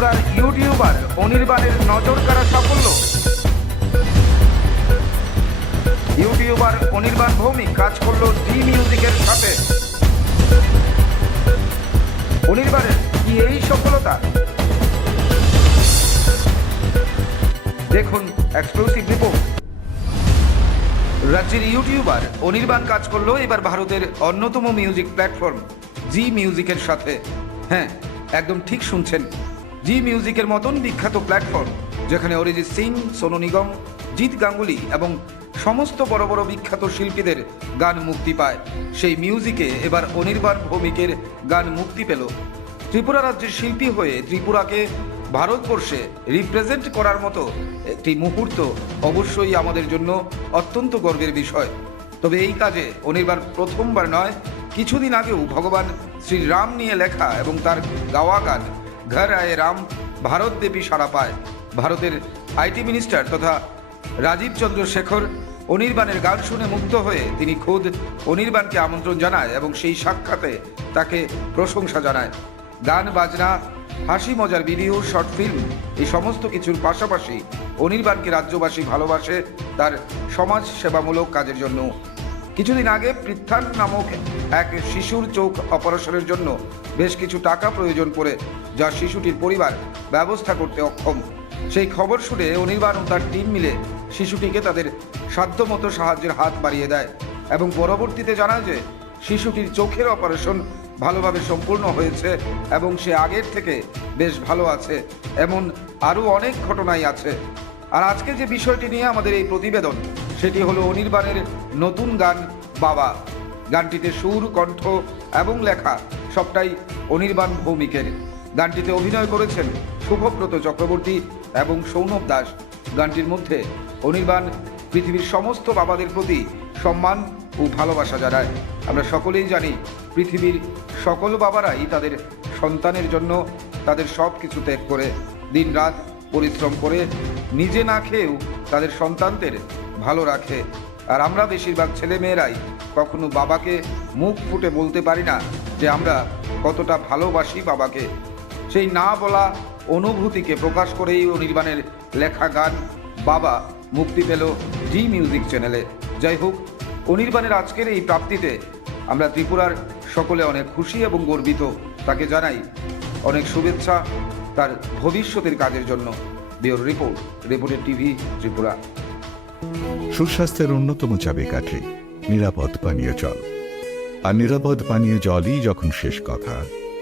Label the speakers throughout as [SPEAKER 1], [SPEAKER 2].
[SPEAKER 1] ত্রিপুরার ইউটিউবার অনির্বাণের নজর কাড়া সাফল্য। ইউটিউবার অনির্বাণ ভৌমিক কাজ করল জি মিউজিকের সাথে। অনির্বাণের কি এই সফলতা? দেখুন এক্সক্লুসিভ রিপোর্ট রাজ্যের ইউটিউবার অনির্বাণ কাজ করল এবার ভারতের অন্যতম মিউজিক প্ল্যাটফর্ম জি মিউজিকের সাথে। হ্যাঁ একদম ঠিক শুনছেন। জি মিউজিকের মতন বিখ্যাত প্ল্যাটফর্ম যেখানে অরিজিৎ সিং, সোনু নিগম, জিৎ গাঙ্গুলি এবং সমস্ত বড় বড় বিখ্যাত শিল্পীদের গান মুক্তি পায়। সেই মিউজিকে এবার অনির্বাণ ভৌমিকের গান মুক্তি পেল। ত্রিপুরা রাজ্যের শিল্পী হয়ে ত্রিপুরাকে ভারতবর্ষে রিপ্রেজেন্ট করার মতো একটি মুহূর্ত অবশ্যই আমাদের জন্য অত্যন্ত গর্বের বিষয়। তবে এই কাজে অনির্বাণ প্রথমবার নয়, কিছুদিন আগেও ভগবান শ্রীরাম নিয়ে লেখা এবং তার গাওয়া গান ঘর আয়ে রাম ভারতব্যাপী সাড়া পায়। ভারতের আইটি মিনিস্টার তথা রাজীব চন্দ্র শেখর অনির্বাণের গান শুনে মুগ্ধ হয়ে তিনি খোদ অনির্বাণকে আমন্ত্রণ জানায় এবং সেই সাক্ষাতে তাকে প্রশংসা জানায়। গান, বাজনা, হাসি, মজার ভিডিও, শর্ট ফিল্ম এই সমস্ত কিছুর পাশাপাশি অনির্বাণকে রাজ্যবাসী ভালোবাসে তার সমাজ সেবামূলক কাজের জন্য। কিছুদিন আগে পৃথান নামক এক শিশুর চোখ অপারেশনের জন্য বেশ কিছু টাকা প্রয়োজন পড়ে যা শিশুটির পরিবার ব্যবস্থা করতে অক্ষম। সেই খবর শুনে অনির্বাণ ও তার টিম মিলে শিশুটিকে তাদের সাধ্যমতো সাহায্যের হাত বাড়িয়ে দেয় এবং পরবর্তীতে জানায় যে শিশুটির চোখের অপারেশন ভালোভাবে সম্পূর্ণ হয়েছে এবং সে আগের থেকে বেশ ভালো আছে, এমন আরও অনেক ঘটনাই আছে। আর আজকে যে বিষয়টি নিয়ে আমাদের এই প্রতিবেদন, সেটি হলো অনির্বাণের নতুন গান বাবা। গানটিতে সুর, কণ্ঠ এবং লেখা সবটাই অনির্বাণ ভৌমিকের। গানটিতে অভিনয় করেছেন শুভব্রত চক্রবর্তী এবং সৌনভ দাস। গানটির মধ্যে অনির্বাণ পৃথিবীর সমস্ত বাবাদের প্রতি সম্মান ও ভালোবাসা জানায়। আমরা সকলেই জানি পৃথিবীর সকল বাবারাই তাদের সন্তানের জন্য তাদের সব কিছু ত্যাগ করে, দিনরাত পরিশ্রম করে, নিজে না খেয়েও তাদের সন্তানদের ভালো রাখে। আর আমরা বেশিরভাগ ছেলেমেয়েরাই কখনো বাবাকে মুখ ফুটে বলতে পারি না যে আমরা কতটা ভালোবাসি বাবাকে। সেই না বলা অনুভূতিকে প্রকাশ করেই অনির্বাণের লেখা গান বাবা মুক্তি পেল জি মিউজিক চ্যানেলে। যাই হোক অনির্বাণের আজকের এই প্রাপ্তিতে আমরা ত্রিপুরার সকলে অনেক খুশি এবং গর্বিত। তাকে জানাই অনেক শুভেচ্ছা তার ভবিষ্যতের কাজের জন্য। বিওর রিপোর্ট, রিপোর্টের টিভি, ত্রিপুরা।
[SPEAKER 2] সুস্বাস্থ্যের অন্যতম চাবিকাঠি নিরাপদ পানীয় জল। আর নিরাপদ পানীয় জলই যখন শেষ কথা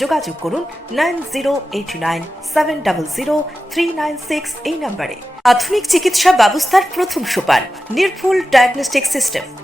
[SPEAKER 3] যোগাযোগ করুন nine zero eight nine seven double zero three nine six এই নম্বরে। আধুনিক চিকিৎসা ব্যবস্থার প্রথম সোপান, নির্ভুল diagnostic system.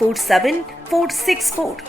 [SPEAKER 3] four seven four six four